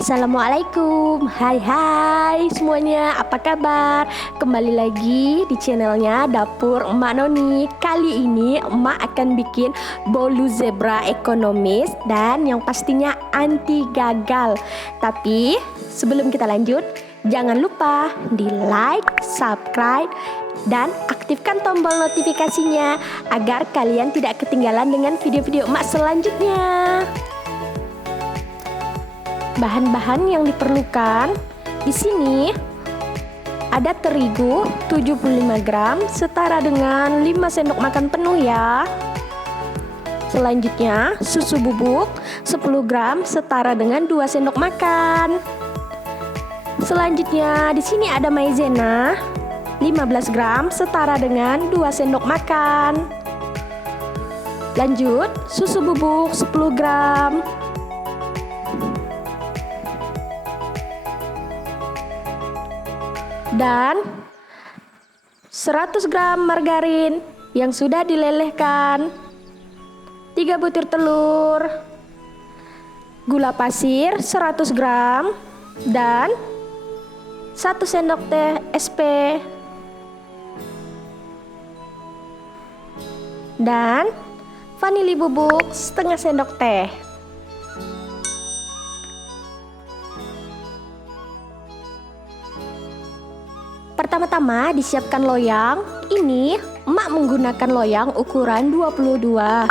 Assalamualaikum, hai semuanya, apa kabar? Kembali lagi di channelnya Dapur Emak Noni. Kali ini Emak akan bikin bolu zebra ekonomis dan yang pastinya anti gagal. Tapi sebelum kita lanjut, jangan lupa di like, subscribe, dan aktifkan tombol notifikasinya agar kalian tidak ketinggalan dengan video-video Emak selanjutnya. Bahan-bahan yang diperlukan di sini ada terigu 75 gram setara dengan 5 sendok makan penuh ya. Selanjutnya susu bubuk 10 gram setara dengan 2 sendok makan. Selanjutnya di sini ada maizena 15 gram setara dengan 2 sendok makan. Lanjut, susu bubuk 10 gram. Dan 100 gram margarin yang sudah dilelehkan, 3 butir telur, gula pasir 100 gram, dan 1 sendok teh SP, dan vanili bubuk setengah sendok teh. Pertama-tama disiapkan loyang. Ini Emak menggunakan loyang ukuran 22.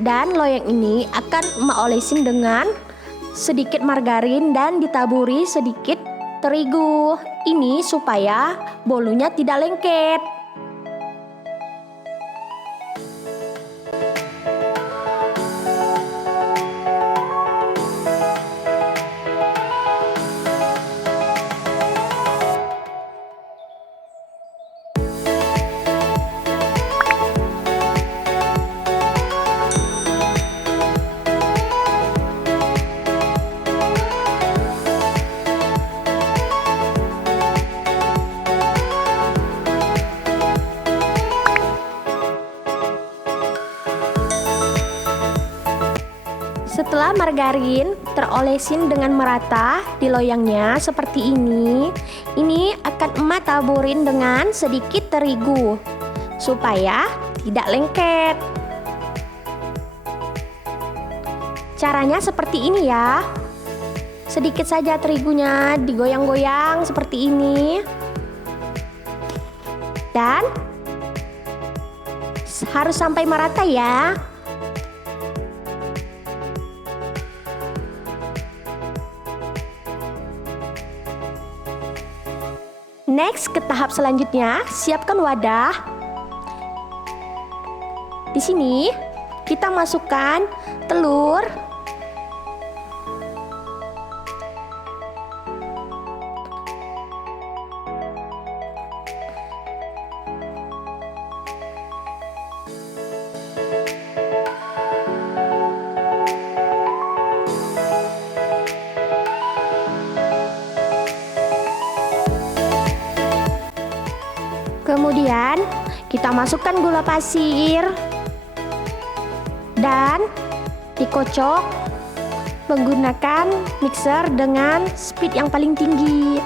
Dan loyang ini akan Emak olesin dengan sedikit margarin dan ditaburi sedikit terigu. Ini supaya bolunya tidak lengket. Setelah margarin terolesin dengan merata di loyangnya seperti ini akan Emak taburin dengan sedikit terigu supaya tidak lengket. Caranya seperti ini ya. Sedikit saja terigunya digoyang-goyang seperti ini. Dan harus sampai merata ya. Next, ke tahap selanjutnya, siapkan wadah. Di sini kita masukkan telur, kemudian kita masukkan gula pasir dan dikocok menggunakan mixer dengan speed yang paling tinggi.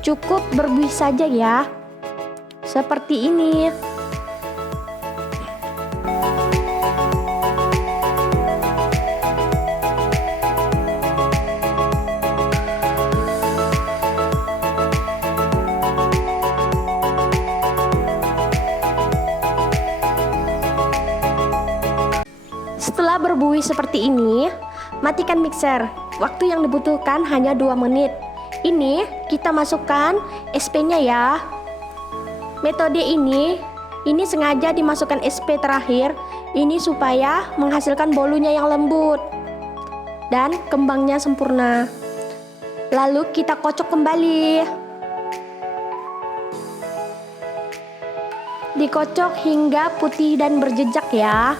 Cukup berbuih saja ya, seperti ini. Setelah berbuih seperti ini, matikan mixer. Waktu yang dibutuhkan hanya 2 menit. Ini kita masukkan SP-nya ya. Metode ini sengaja dimasukkan SP terakhir. Ini supaya menghasilkan bolunya yang lembut dan kembangnya sempurna. Lalu kita kocok kembali. Dikocok hingga putih dan berjejak ya.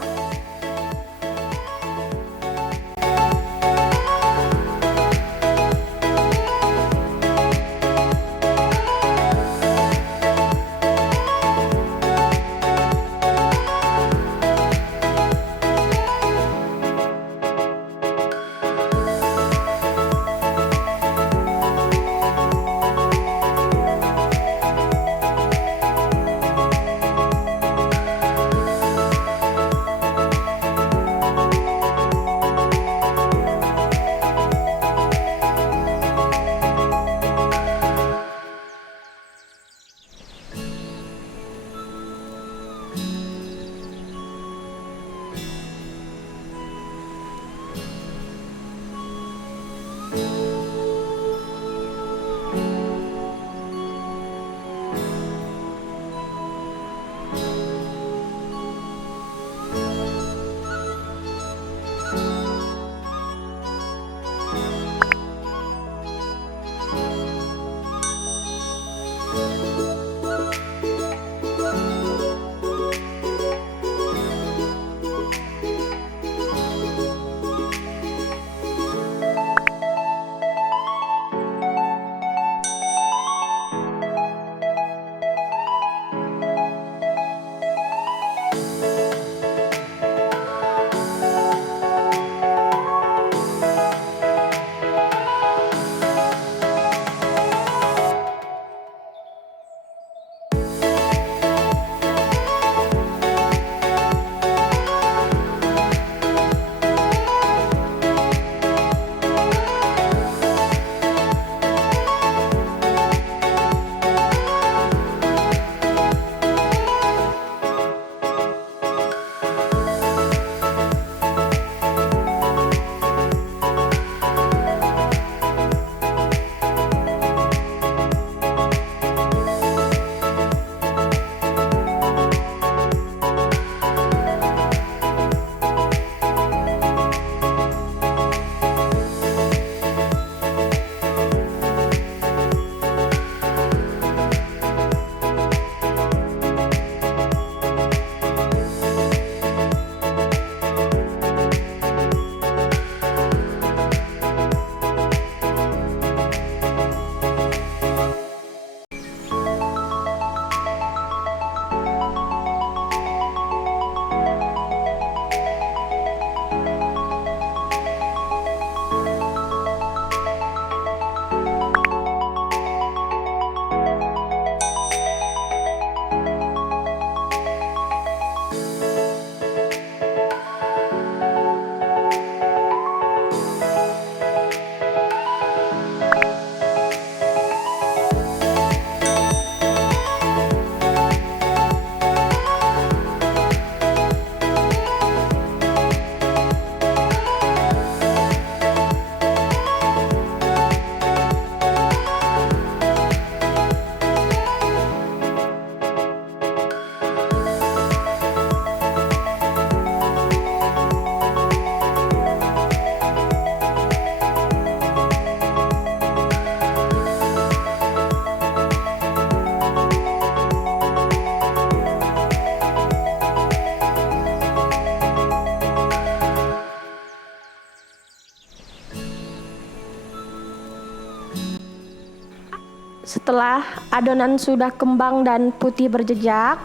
Setelah adonan sudah kembang dan putih berjejak,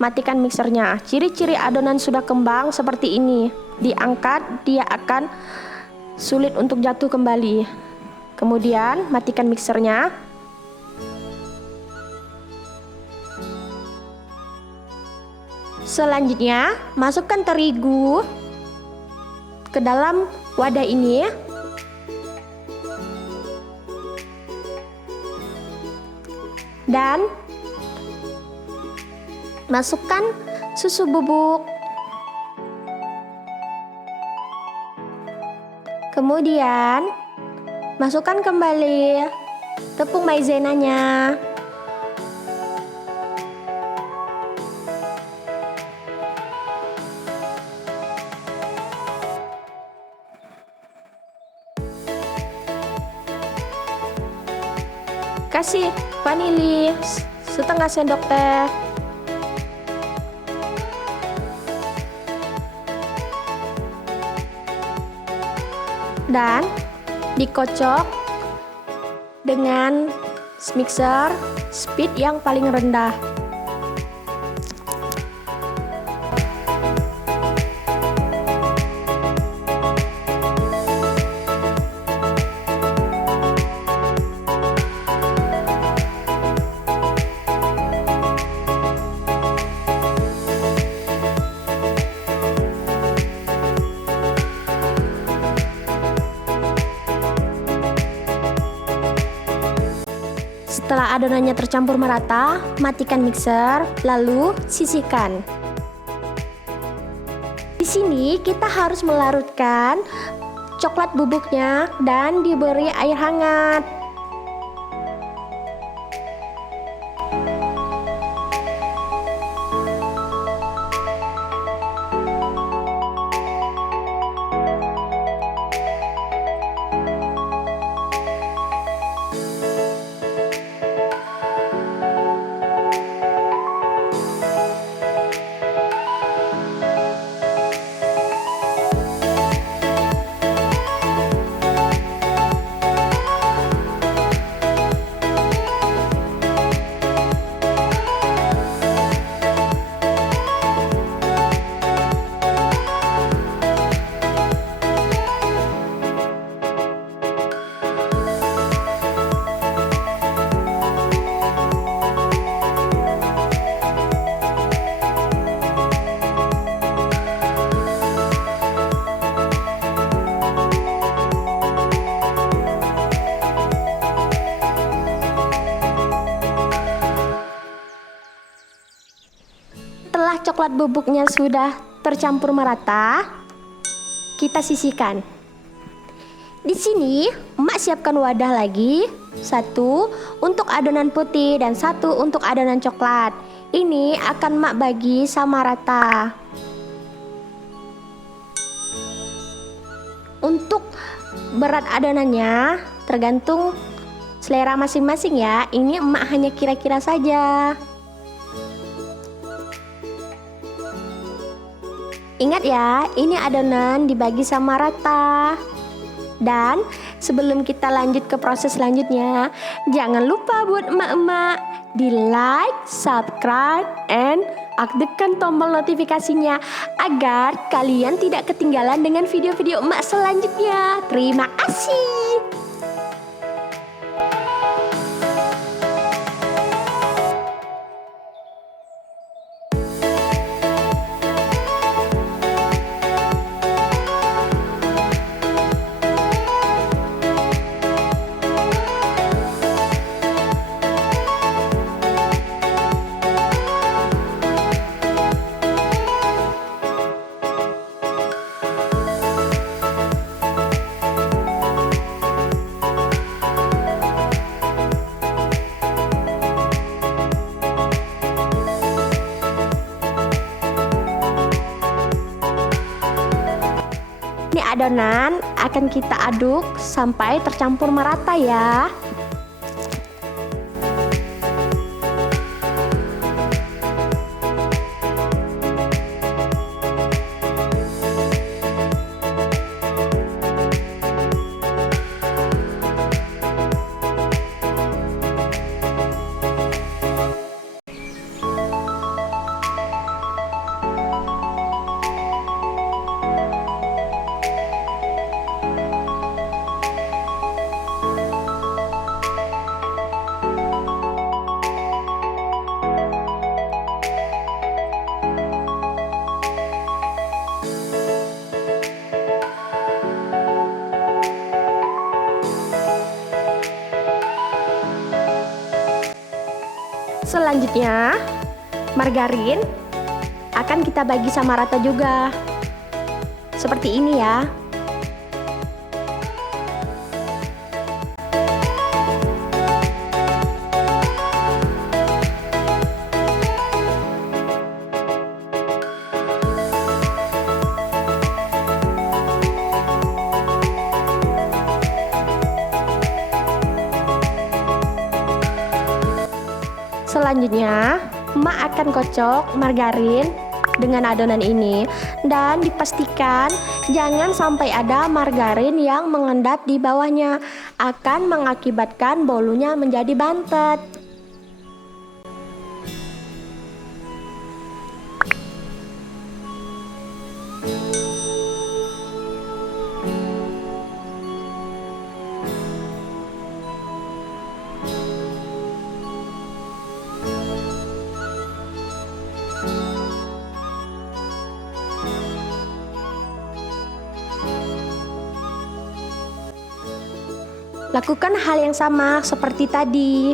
matikan mixernya. Ciri-ciri adonan sudah kembang seperti ini. Diangkat, dia akan sulit untuk jatuh kembali. Kemudian matikan mixernya. Selanjutnya, masukkan terigu ke dalam wadah ini. Dan masukkan susu bubuk. Kemudian masukkan kembali tepung maizenanya. Kasih vanili setengah sendok teh. Dan dikocok dengan mixer speed yang paling rendah. Setelah adonannya tercampur merata, matikan mixer, lalu sisihkan. Di sini kita harus melarutkan coklat bubuknya dan diberi air hangat. Setelah coklat bubuknya sudah tercampur merata, kita sisihkan. Di sini, emak siapkan wadah lagi, satu untuk adonan putih dan satu untuk adonan coklat. Ini akan emak bagi sama rata. Untuk berat adonannya tergantung selera masing-masing ya. Ini emak hanya kira-kira saja. Ingat ya, ini adonan dibagi sama rata. Dan sebelum kita lanjut ke proses selanjutnya, jangan lupa buat emak-emak di like, subscribe, and aktifkan tombol notifikasinya agar kalian tidak ketinggalan dengan video-video emak selanjutnya. Terima kasih. Ini adonan akan kita aduk sampai tercampur merata ya. Selanjutnya, margarin akan kita bagi sama rata juga. Seperti ini ya. Selanjutnya, emak akan kocok margarin dengan adonan ini dan dipastikan jangan sampai ada margarin yang mengendap di bawahnya, akan mengakibatkan bolunya menjadi bantet. Lakukan hal yang sama seperti tadi.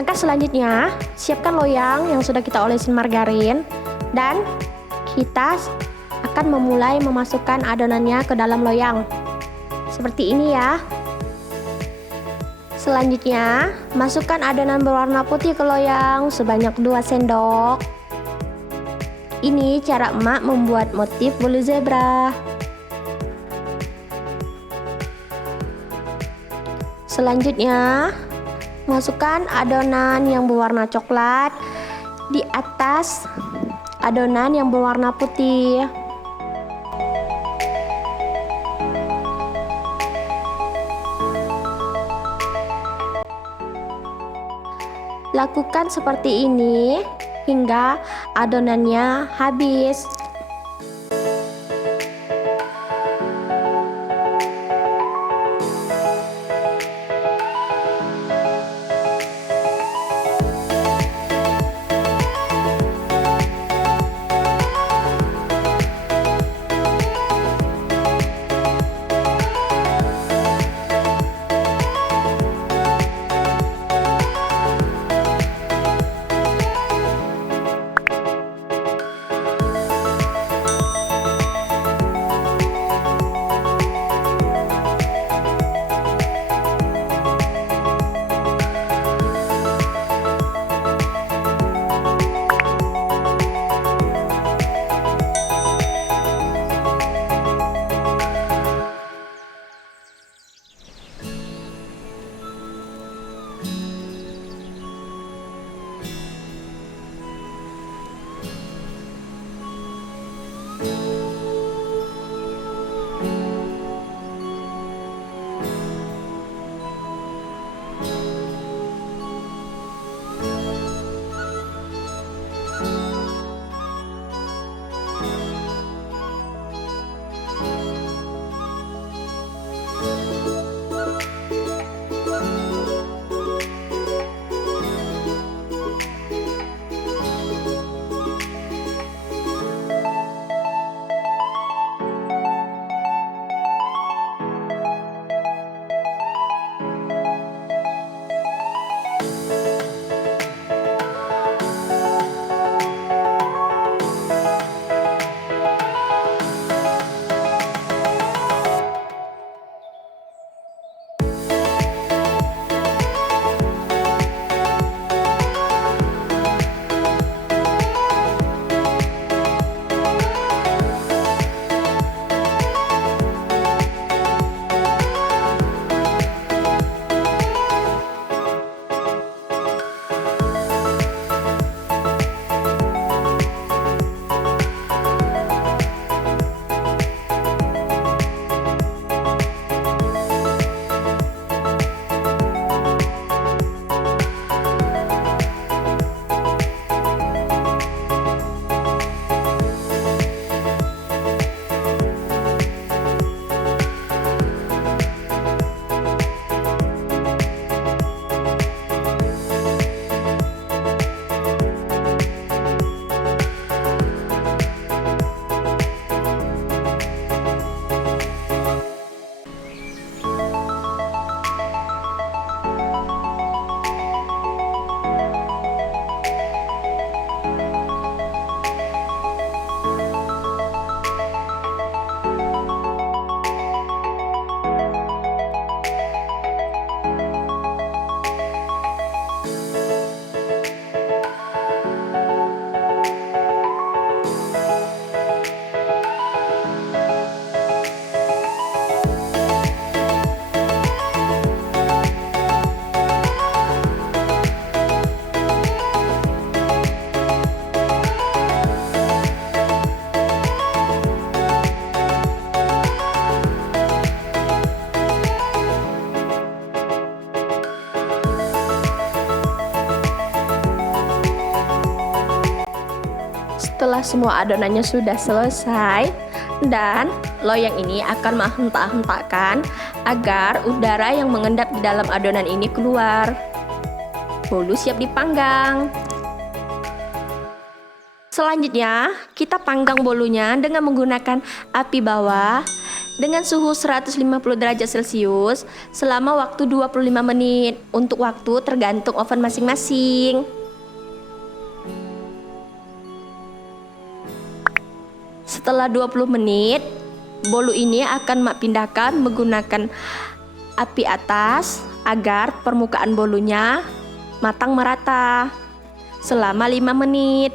Langkah selanjutnya, siapkan loyang yang sudah kita olesin margarin dan kita akan memulai memasukkan adonannya ke dalam loyang. Seperti ini ya. Selanjutnya, masukkan adonan berwarna putih ke loyang sebanyak 2 sendok. Ini cara emak membuat motif bulu zebra. Selanjutnya, masukkan adonan yang berwarna coklat di atas adonan yang berwarna putih. Lakukan seperti ini hingga adonannya habis. Setelah semua adonannya sudah selesai, dan loyang ini akan menghentak-hentakkan agar udara yang mengendap di dalam adonan ini keluar. Bolu siap dipanggang. Selanjutnya, kita panggang bolunya dengan menggunakan api bawah dengan suhu 150 derajat Celcius selama waktu 25 menit. Untuk waktu tergantung oven masing-masing. Setelah 20 menit, bolu ini akan mak pindahkan menggunakan api atas agar permukaan bolunya matang merata selama 5 menit.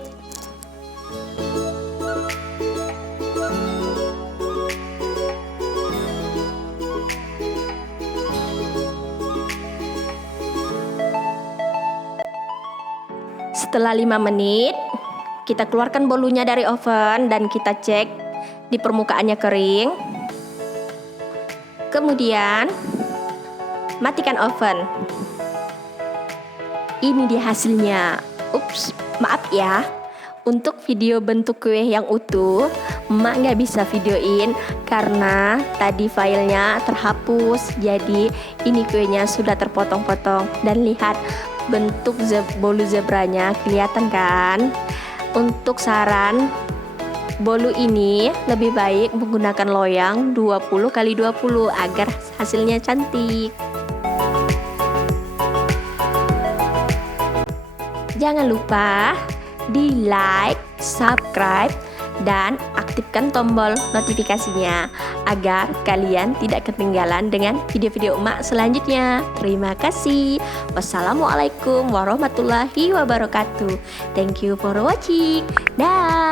Setelah 5 menit, kita keluarkan bolunya dari oven dan kita cek di permukaannya kering. Kemudian, matikan oven. Ini dia hasilnya. Ups, maaf ya. Untuk video bentuk kue yang utuh, emak nggak bisa videoin karena tadi filenya terhapus. Jadi ini kuenya sudah terpotong-potong. Dan lihat bentuk bolu zebranya, kelihatan kan? Untuk saran, bolu ini lebih baik menggunakan loyang 20x20 agar hasilnya cantik. Jangan lupa di like, subscribe, dan aktifkan tombol notifikasinya agar kalian tidak ketinggalan dengan video-video emak selanjutnya. Terima kasih. Wassalamualaikum warahmatullahi wabarakatuh. Thank you for watching. Dah.